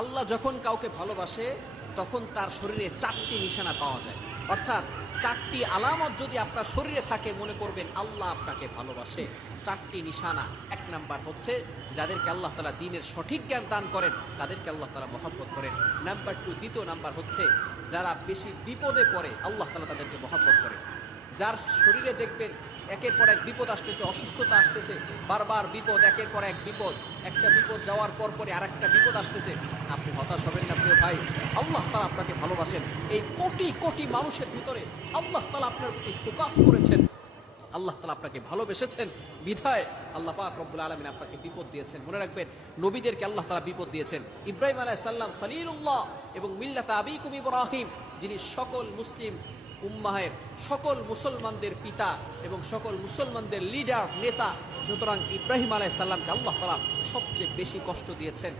আল্লাহ যখন কাউকে ভালোবাসে তখন তার শরীরে 4টি নিশানা পাওয়া যায়, অর্থাৎ 4টি আলামত যদি আপনার শরীরে থাকে মনে করবেন আল্লাহ আপনাকে ভালোবাসে। 4টি নিশানা। 1 নাম্বার হচ্ছে যাদেরকে আল্লাহ তাআলা দ্বীনের সঠিক জ্ঞান দান করেন তাদেরকে আল্লাহ তাআলা মহব্বত করেন। নাম্বার 2, দ্বিতীয় নাম্বার হচ্ছে যারা বেশি বিপদে পড়ে আল্লাহ তাআলা তাদেরকে মহব্বত করেন। যার শরীরে দেখবেন একের পর এক বিপদ আসতেছে, অসুস্থতা আসতেছে, বারবার বিপদ, একের পর এক বিপদ, একটা বিপদ যাওয়ার পর পরে আর একটা বিপদ আসতেছে, আপনি হতাশ হবেন না প্রিয় ভাই। আল্লাহ তাআলা আপনাকে ভালোবাসেন। এই কোটি কোটি মানুষের ভিতরে আল্লাহ তাআলা আপনার প্রতি ফোকাস করেছেন, আল্লাহ তাআলা আপনাকে ভালোবেসেছেন বিধায় আল্লাহ পাক রব্বুল আলামিন আপনাকে বিপদ দিয়েছেন। মনে রাখবেন নবীদেরকে আল্লাহ তাআলা বিপদ দিয়েছেন। ইব্রাহিম আলাইহিস সালাম খলিলুল্লাহ এবং মিল্লাতা আবিকুম ইব্রাহিম, যিনি সকল মুসলিম উম্মাহের, সকল মুসলমানদের পিতা এবং সকল মুসলমানদের লিডার, নেতা। সুতরাং ইব্রাহিম আলাইহিস সালামকে আল্লাহ তাআলা সবচেয়ে বেশি কষ্ট দিয়েছেন।